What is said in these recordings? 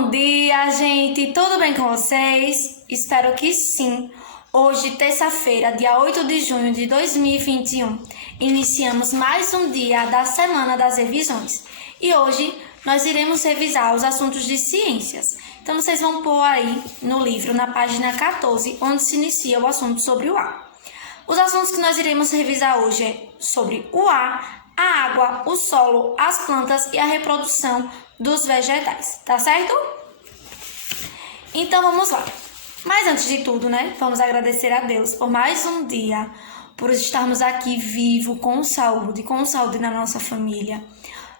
Bom dia, gente! Tudo bem com vocês? Espero que sim! Hoje, terça-feira, dia 8 de junho de 2021, iniciamos mais um dia da Semana das Revisões. E hoje nós iremos revisar os assuntos de ciências. Então, vocês vão pôr aí no livro, na página 14, onde se inicia o assunto sobre o ar. Os assuntos que nós iremos revisar hoje é sobre o ar, a água, o solo, as plantas e a reprodução dos vegetais, tá certo? Então vamos lá. Mas antes de tudo, vamos agradecer a Deus por mais um dia, por estarmos aqui vivos, com saúde na nossa família.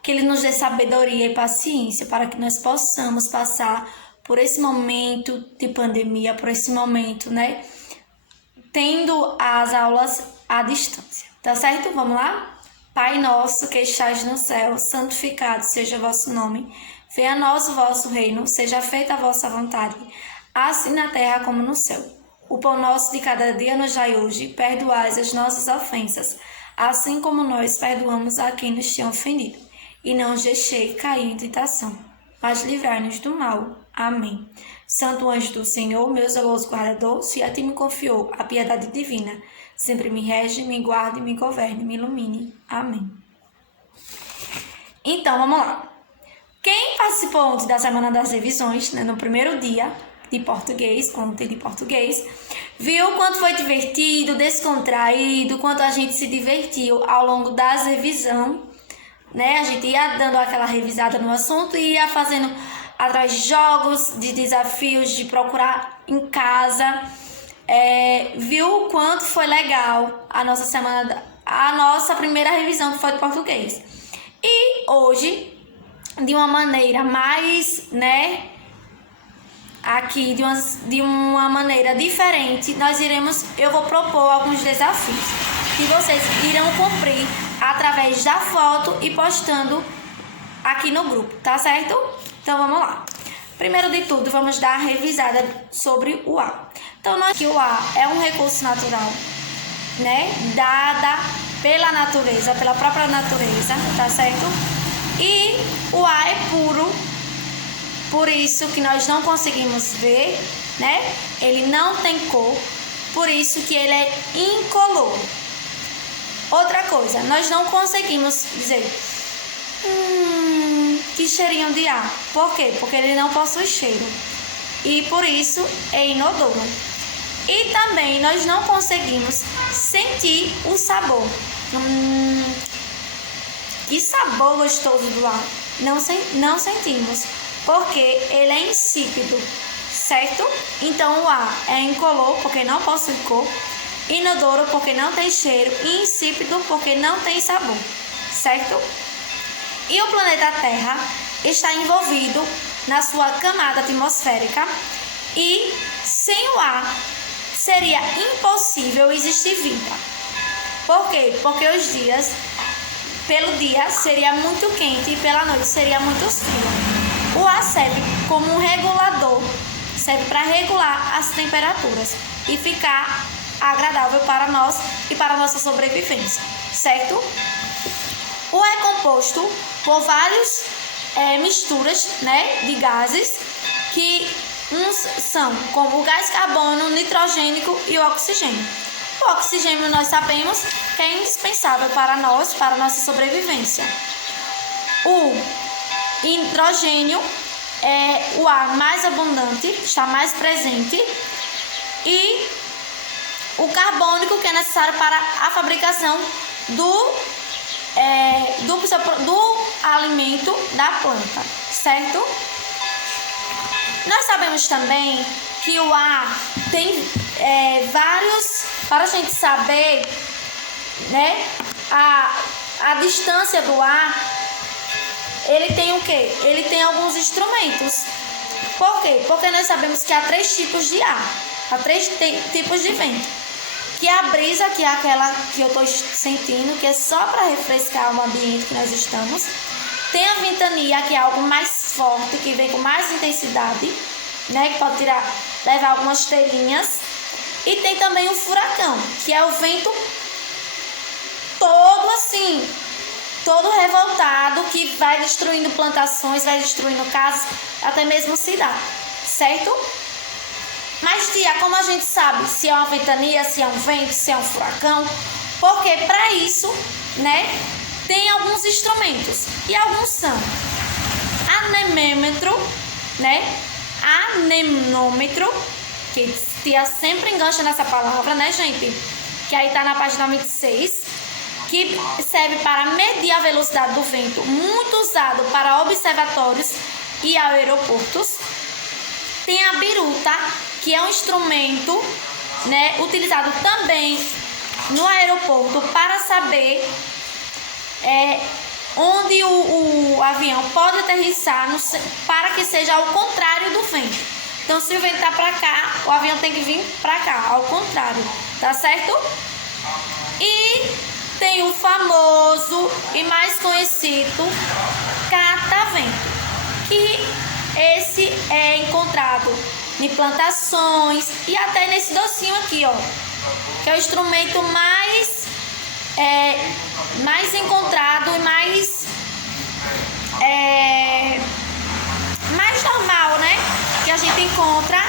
Que Ele nos dê sabedoria e paciência para que nós possamos passar por esse momento de pandemia, por esse momento, tendo as aulas à distância, tá certo? Vamos lá? Pai nosso que estás no céu, santificado seja o vosso nome. Venha a nós o vosso reino, seja feita a vossa vontade, assim na terra como no céu. O pão nosso de cada dia nos dai hoje, perdoai as nossas ofensas, assim como nós perdoamos a quem nos tinha ofendido. E não os deixei cair em tentação, mas livrai-nos do mal. Amém. Santo anjo do Senhor, meu zeloso guardador, se a ti me confiou a piedade divina, sempre me rege, me guarde, me governe, me ilumine. Amém. Então, vamos lá. Quem participou ontem da Semana das Revisões, no primeiro dia de português, viu quanto foi divertido, descontraído, quanto a gente se divertiu ao longo das revisões, A gente ia dando aquela revisada no assunto e ia fazendo através de jogos, de desafios, de procurar em casa. Viu o quanto foi legal a nossa primeira revisão que foi de português. E hoje, de uma maneira mais, aqui de uma maneira diferente, eu vou propor alguns desafios que vocês irão cumprir através da foto e postando aqui no grupo, tá certo? Então vamos lá. Primeiro de tudo, vamos dar a revisada sobre o ar. Então, que o ar é um recurso natural, dada pela natureza, pela própria natureza, tá certo? E o ar é puro, por isso que nós não conseguimos ver, Ele não tem cor, por isso que ele é incolor. Outra coisa, nós não conseguimos dizer que cheirinho de ar. Por quê? Porque ele não possui cheiro e por isso é inodoro. E também nós não conseguimos sentir o sabor. Que sabor gostoso do ar. Não sentimos, porque ele é insípido, certo? Então o ar é incolor porque não possui cor, inodoro porque não tem cheiro e insípido porque não tem sabor, certo? E o planeta Terra está envolvido na sua camada atmosférica e sem o ar seria impossível existir vida. Por quê? Porque pelo dia seria muito quente e pela noite seria muito frio. O ar serve como um regulador, serve para regular as temperaturas e ficar agradável para nós e para a nossa sobrevivência, certo? O ar é composto por várias misturas, de gases, que uns são como o gás carbono, nitrogênio e o oxigênio. O oxigênio nós sabemos que é indispensável para nós, para a nossa sobrevivência. O hidrogênio é o ar mais abundante, está mais presente, e o carbônico, que é necessário para a fabricação do alimento da planta, certo? Nós sabemos também que o ar tem para a gente saber, a distância do ar, ele tem o quê? Ele tem alguns instrumentos. Por quê? Porque nós sabemos que há 3 tipos de ar, há 3 tipos de vento. Que a brisa, que é aquela que eu estou sentindo, que é só para refrescar o ambiente que nós estamos. Tem a ventania, que é algo mais forte, que vem com mais intensidade, que pode levar algumas telinhas. E tem também o furacão, que é o vento todo assim, todo revoltado, que vai destruindo plantações, vai destruindo casas, até mesmo cidade, certo? Mas, tia, como a gente sabe se é uma ventania, se é um vento, se é um furacão? Porque para isso, né, tem alguns instrumentos. E alguns são anemômetro, né? Anemômetro, que tia sempre engancha nessa palavra, né, gente? Que aí tá na página 26, que serve para medir a velocidade do vento, muito usado para observatórios e aeroportos. Tem a biruta, que é um instrumento, né, utilizado também no aeroporto para saber onde o avião pode aterrissar para que seja ao contrário do vento. Então, se o vento está para cá, o avião tem que vir para cá, ao contrário, tá certo? E tem o famoso e mais conhecido catavento, que esse é encontrado em plantações e até nesse docinho aqui, ó, que é o instrumento mais encontrado e mais normal, né? Que a gente encontra,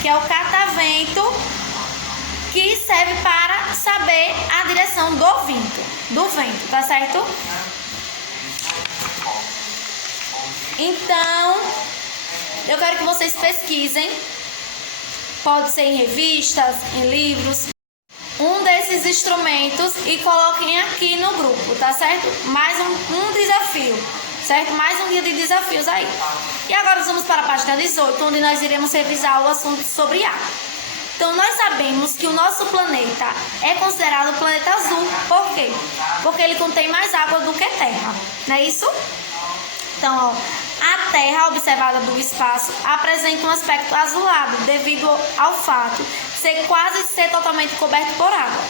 que é o catavento, que serve para saber a direção do vento, tá certo? Então, eu quero que vocês pesquisem, pode ser em revistas, em livros, um desses instrumentos e coloquem aqui no grupo, tá certo? Mais um desafio, certo? Mais um dia de desafios aí. E agora vamos para a página 18, onde nós iremos revisar o assunto sobre água. Então, nós sabemos que o nosso planeta é considerado o planeta azul. Por quê? Porque ele contém mais água do que terra, não é isso? Então, ó, a Terra, observada do espaço, apresenta um aspecto azulado devido ao fato de ser totalmente coberto por água.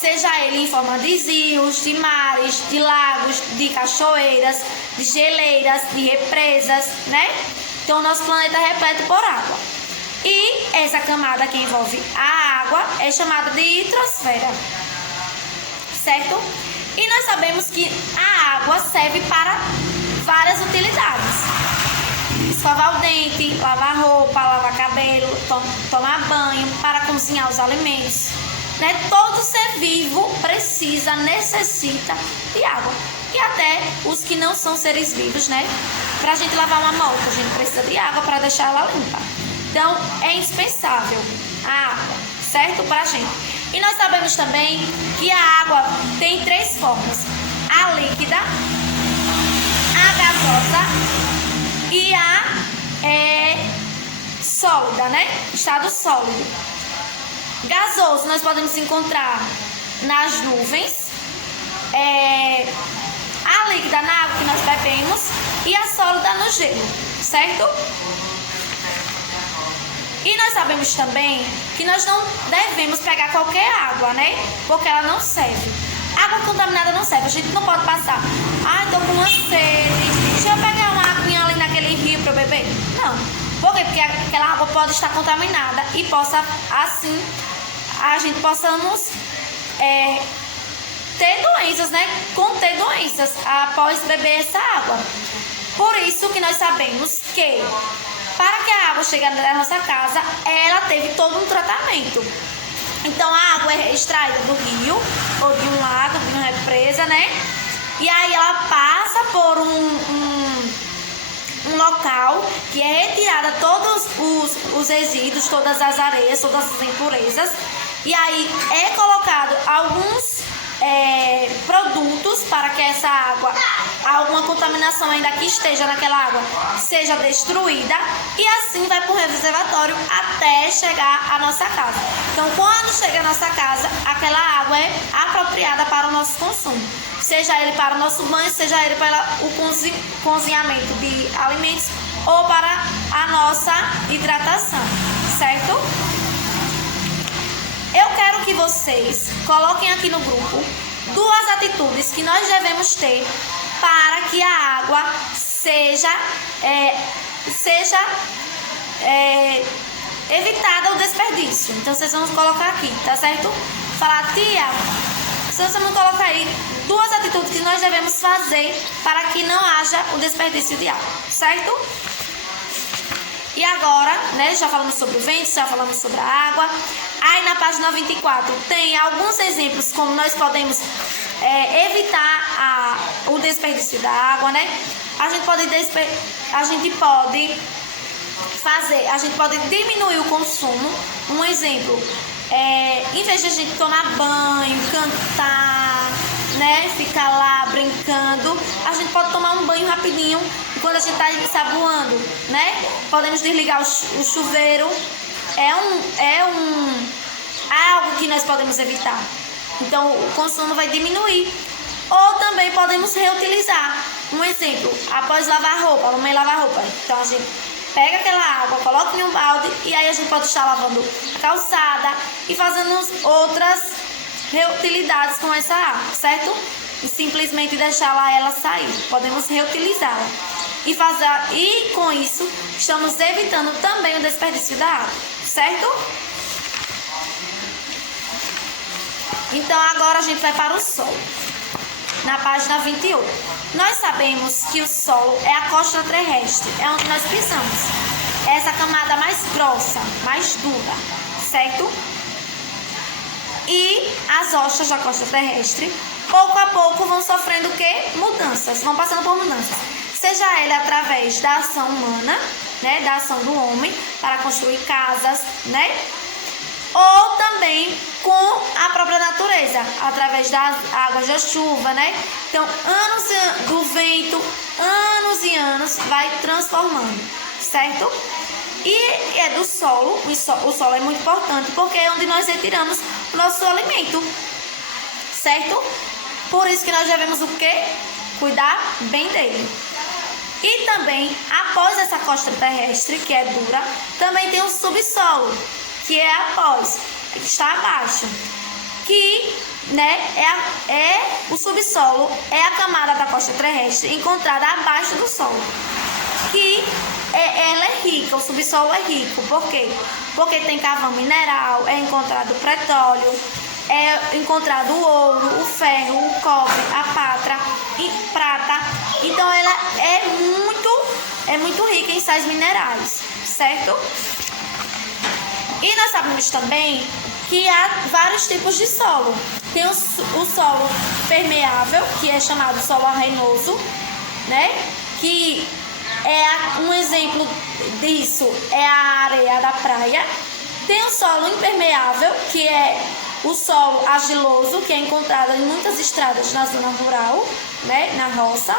Seja ele em forma de rios, de mares, de lagos, de cachoeiras, de geleiras, de represas, né? Então, o nosso planeta é repleto por água. E essa camada que envolve a água é chamada de hidrosfera, certo? E nós sabemos que a água serve para várias utilidades: escovar o dente, lavar roupa, lavar cabelo, tomar banho, para cozinhar os alimentos, né? Todo ser vivo necessita de água. E até os que não são seres vivos, né? Pra gente lavar uma moto, a gente precisa de água para deixar ela limpa. Então, é indispensável a água, certo? Pra gente. E nós sabemos também que a água tem 3 formas: a líquida, a gasosa e a sólida, né? Estado sólido. Gasoso nós podemos encontrar nas nuvens, a líquida na água que nós bebemos e a sólida no gelo, certo? E nós sabemos também que nós não devemos pegar qualquer água, né? Porque ela não serve. Água contaminada não serve. A gente não pode passar: tô com uma sede, deixa eu pegar uma aguinha ali naquele rio para eu beber. Não. Por quê? Porque aquela água pode estar contaminada e a gente possamos ter doenças, né? Conter doenças após beber essa água. Por isso que nós sabemos que, para que a água chegue na nossa casa, ela teve todo um tratamento. Então, a água é extraída do rio, ou de um lago, de uma represa, né? E aí ela passa por um local que é retirada todos os resíduos, todas as areias, todas as impurezas. E aí é colocado alguns produtos para que essa água, alguma contaminação ainda que esteja naquela água, seja destruída, e assim vai para o reservatório até chegar à nossa casa. Então, quando chega à nossa casa, aquela água é apropriada para o nosso consumo, seja ele para o nosso banho, seja ele para o cozinhamento de alimentos ou para a nossa hidratação, certo? Eu quero que vocês coloquem aqui no grupo 2 atitudes que nós devemos ter para que a água seja evitada o desperdício. Então, vocês vão colocar aqui, tá certo? Falar: tia, Então, vamos colocar aí 2 atitudes que nós devemos fazer para que não haja o desperdício de água, certo? E agora, né, já falamos sobre o vento, já falamos sobre a água. Aí na página 24 tem alguns exemplos como nós podemos evitar o desperdício da água, né? A gente pode diminuir o consumo. Um exemplo, em vez de a gente tomar banho, cantar, né, ficar lá brincando, a gente pode tomar um banho rapidinho quando a gente está ensaboando, né? Podemos desligar o chuveiro. É algo que nós podemos evitar. Então o consumo vai diminuir. Ou também podemos reutilizar. Um exemplo, após lavar roupa, a mamãe lava roupa. Então a gente pega aquela água, coloca em um balde e aí a gente pode estar lavando a calçada e fazendo outras reutilidades com essa água, certo? E simplesmente deixar ela sair. Podemos reutilizá-la. E com isso estamos evitando também o desperdício da água, certo? Então agora a gente vai para o solo. Na página 28. Nós sabemos que o solo é a crosta terrestre, é onde nós pisamos. É essa camada mais grossa, mais dura, certo? E as rochas da crosta terrestre, pouco a pouco, vão sofrendo o quê? Mudanças, vão passando por mudanças. Seja ela através da ação humana, né? Da ação do homem para construir casas, né? Ou também com a própria natureza, através das águas da chuva, né? Então, do vento, anos e anos, vai transformando, certo? E é do solo, o solo é muito importante, porque é onde nós retiramos o nosso alimento, certo? Por isso que nós devemos o quê? Cuidar bem dele. E também, após essa crosta terrestre, que é dura, também tem o subsolo, que é após, que está abaixo, que, né, o subsolo é a camada da crosta terrestre encontrada abaixo do solo, que ela é rica, o subsolo é rico. Por quê? Porque tem carvão mineral, é encontrado petróleo, é encontrado o ouro, o ferro, o cobre, a prata. Então ela é muito rica em sais minerais, certo? E nós sabemos também que há vários tipos de solo. Tem o solo permeável, que é chamado solo arenoso, né? Que um exemplo disso é a areia da praia. Tem o solo impermeável, que é o solo argiloso, que é encontrado em muitas estradas na zona rural, né? Na roça.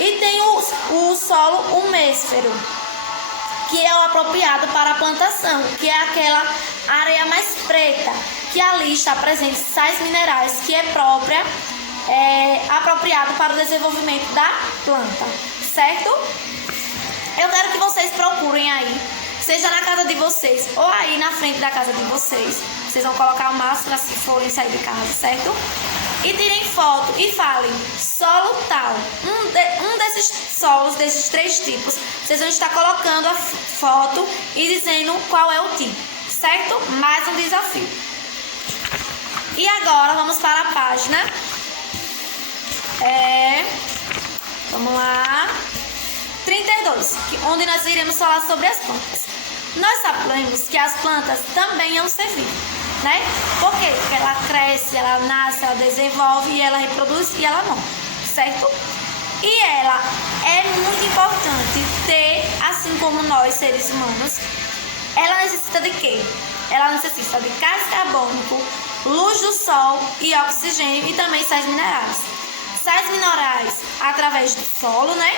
E tem o solo umêsfero, que é o apropriado para a plantação, que é aquela areia mais preta, que ali está presente sais minerais, que é apropriado para o desenvolvimento da planta, certo? Eu quero que vocês procurem aí, seja na casa de vocês ou aí na frente da casa de vocês. Vocês vão colocar máscara se forem sair de casa, certo? E tirem foto e falem solo tal. Um desses solos, desses 3 tipos, vocês vão estar colocando a foto e dizendo qual é o tipo, certo? Mais um desafio. E agora vamos para a página. Vamos lá. 32, onde nós iremos falar sobre as plantas. Nós sabemos que as plantas também é um ser vivo, né? Por quê? Porque ela cresce, ela nasce, ela desenvolve, e ela reproduz e ela morre, certo? E ela é muito importante ter, assim como nós, seres humanos, ela necessita de quê? Ela necessita de gás carbônico, luz do sol e oxigênio e também sais minerais. Sais minerais através do solo, né?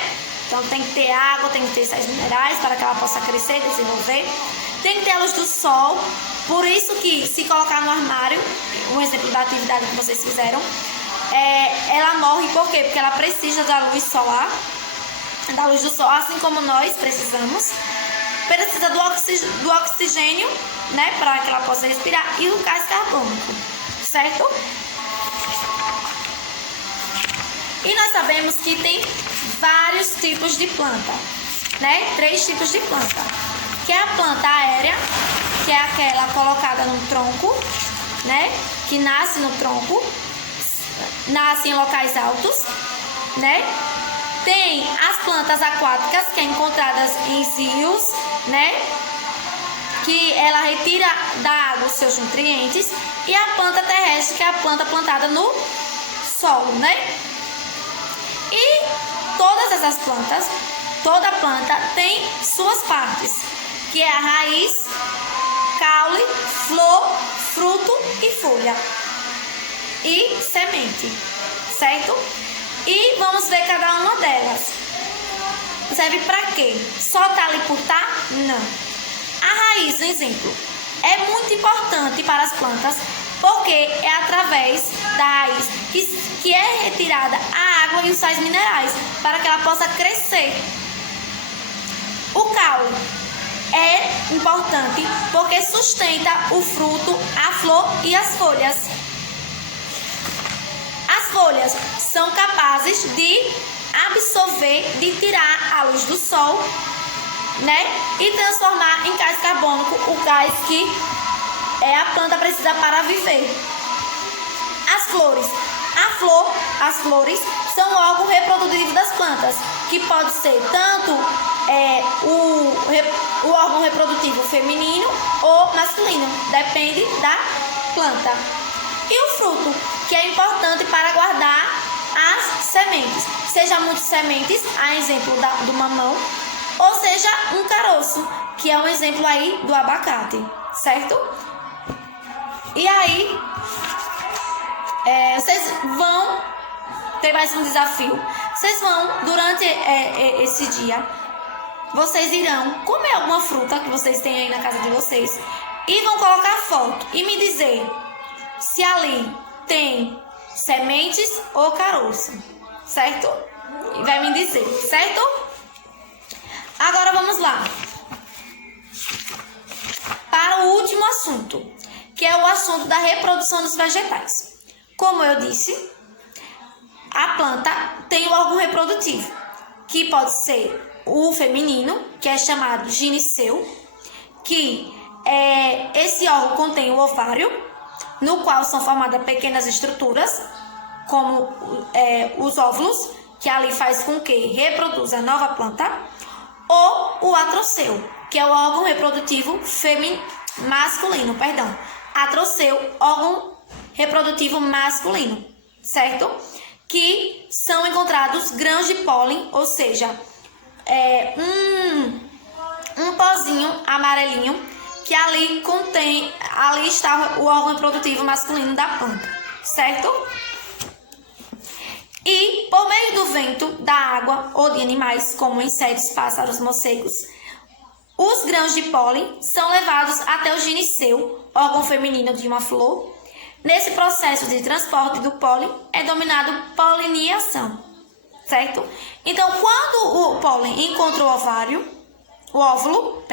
Então tem que ter água, tem que ter sais minerais para que ela possa crescer, desenvolver. Tem que ter a luz do sol, por isso que se colocar no armário, um exemplo da atividade que vocês fizeram, ela morre, por quê? Porque ela precisa da luz solar, da luz do sol, assim como nós precisamos. Precisa do oxigênio, né, para que ela possa respirar, e o gás carbônico, certo? E nós sabemos que tem vários tipos de planta, né? 3 tipos de planta, que é a planta aérea, que é aquela colocada no tronco, né? Que nasce no tronco, nascem em locais altos, né? Tem as plantas aquáticas, que é encontradas em rios, né? Que ela retira da água os seus nutrientes. E a planta terrestre, que é a planta plantada no solo, né? E todas essas plantas, toda planta tem suas partes, que é a raiz, caule, flor, fruto e folha. E semente, certo? E vamos ver cada uma delas. Serve para quê? Só tá ali por tá? Não. A raiz, exemplo, é muito importante para as plantas, porque é através da raiz que é retirada a água e os sais minerais para que ela possa crescer. O caule é importante porque sustenta o fruto, a flor e as folhas. As folhas são capazes de absorver, de tirar a luz do sol, né? E transformar em gás carbônico o gás que a planta precisa para viver. As flores. As flores são o órgão reprodutivo das plantas, que pode ser tanto o órgão reprodutivo feminino ou masculino, depende da planta. E o fruto, que é importante para guardar as sementes, seja muitas sementes, a exemplo do mamão, ou seja um caroço, que é um exemplo aí do abacate, certo? E aí, vocês vão ter mais um desafio. Vocês vão, durante esse dia, vocês irão comer alguma fruta que vocês têm aí na casa de vocês e vão colocar foto e me dizer se ali tem sementes ou caroço, certo? E vai me dizer, certo? Agora vamos lá para o último assunto, que é o assunto da reprodução dos vegetais. Como eu disse, a planta tem o órgão reprodutivo, que pode ser o feminino, que é chamado gineceu, que esse órgão contém o ovário, no qual são formadas pequenas estruturas, como os óvulos, que ali faz com que reproduza a nova planta, ou o atroceu, que é o órgão reprodutivo masculino, atroceu, órgão reprodutivo masculino, certo? Que são encontrados grãos de pólen, ou seja, um pozinho amarelinho, que ali está o órgão reprodutivo masculino da planta, certo? E por meio do vento, da água ou de animais, como insetos, pássaros, morcegos, os grãos de pólen são levados até o gineceu, órgão feminino de uma flor. Nesse processo de transporte do pólen é denominado polinização, certo? Então, quando o pólen encontra o óvulo,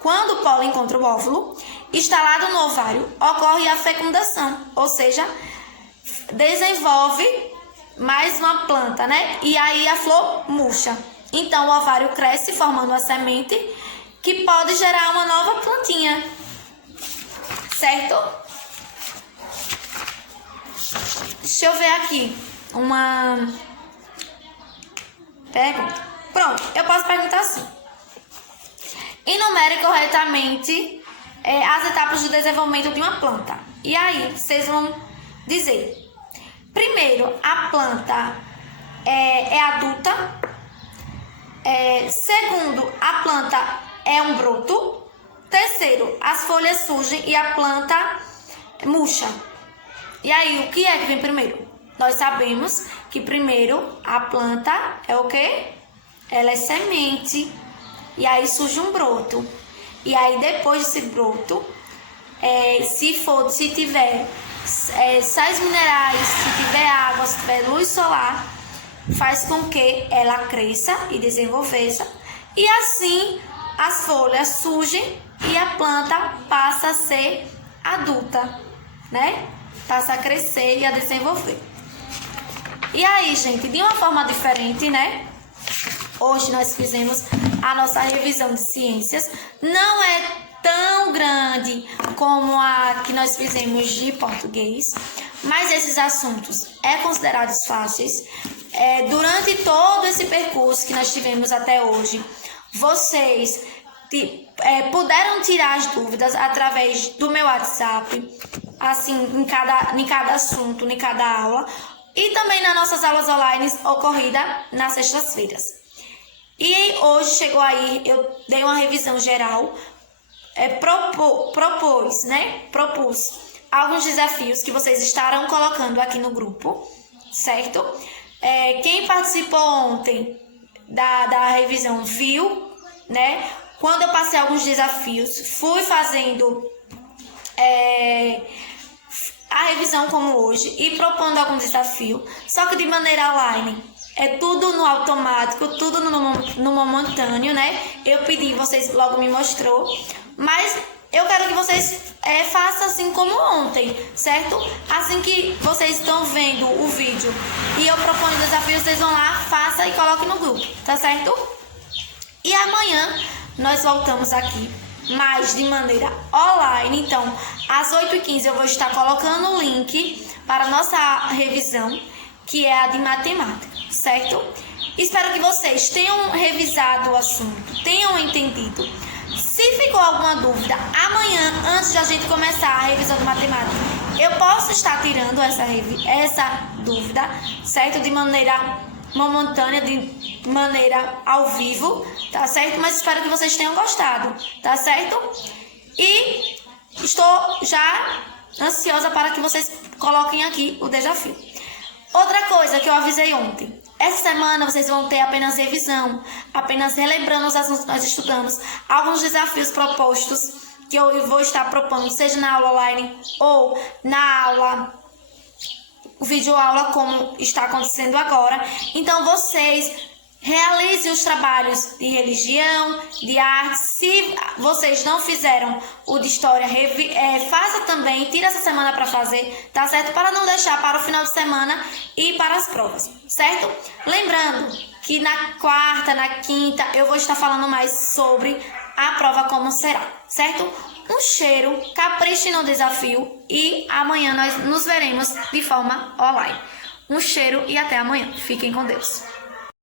quando o pólen encontra o óvulo, instalado no ovário, ocorre a fecundação, ou seja, desenvolve mais uma planta, né? E aí a flor murcha. Então, o ovário cresce formando uma semente que pode gerar uma nova plantinha, certo? Deixa eu ver aqui uma pergunta. Pronto, eu posso perguntar assim. Enumere corretamente as etapas do desenvolvimento de uma planta. E aí, vocês vão dizer. Primeiro, a planta é adulta. Segundo, a planta é um broto. Terceiro, as folhas surgem e a planta murcha. E aí, o que é que vem primeiro? Nós sabemos que primeiro a planta é o quê? Ela é semente. E aí surge um broto. E aí depois desse broto, se tiver sais minerais, se tiver água, se tiver luz solar, faz com que ela cresça e desenvolva. E assim as folhas surgem e a planta passa a ser adulta, né? Passa a crescer e a desenvolver. E aí, gente, de uma forma diferente, né? Hoje nós fizemos a nossa revisão de ciências. Não é tão grande como a que nós fizemos de português, mas esses assuntos considerados fáceis. Durante todo esse percurso que nós tivemos até hoje, vocês puderam tirar as dúvidas através do meu WhatsApp, assim, em cada assunto, em cada aula, e também nas nossas aulas online ocorridas nas sextas-feiras. E hoje chegou aí, eu dei uma revisão geral, propus alguns desafios que vocês estarão colocando aqui no grupo, certo? Quem participou ontem da revisão viu, né? Quando eu passei alguns desafios, fui fazendo a revisão como hoje e propondo algum desafio, só que de maneira online. Tudo no automático, tudo no momentâneo, né? Eu pedi, vocês logo me mostrou, mas eu quero que vocês façam assim como ontem, certo? Assim que vocês estão vendo o vídeo e eu proponho o desafio, vocês vão lá, façam e coloquem no grupo, tá certo? E amanhã nós voltamos aqui, mas de maneira online. Então, às 8h15 eu vou estar colocando o link para a nossa revisão, que é a de matemática, certo? Espero que vocês tenham revisado o assunto, tenham entendido. Se ficou alguma dúvida, amanhã, antes de a gente começar a revisão de matemática, eu posso estar tirando essa dúvida, certo? De maneira momentânea, de maneira ao vivo, tá certo? Mas espero que vocês tenham gostado, tá certo? E estou já ansiosa para que vocês coloquem aqui o desafio. Outra coisa que eu avisei ontem. Essa semana vocês vão ter apenas revisão, apenas relembrando os assuntos que nós estudamos, alguns desafios propostos que eu vou estar propondo, seja na aula online ou na aula, videoaula, como está acontecendo agora. Então vocês realizem os trabalhos de religião, de arte. Se vocês não fizeram o de história, faça também, tira essa semana para fazer, tá certo? Para não deixar para o final de semana e para as provas, certo? Lembrando que na quarta, na quinta, eu vou estar falando mais sobre a prova como será, certo? Um cheiro, capriche no desafio e amanhã nós nos veremos de forma online. Um cheiro e até amanhã. Fiquem com Deus.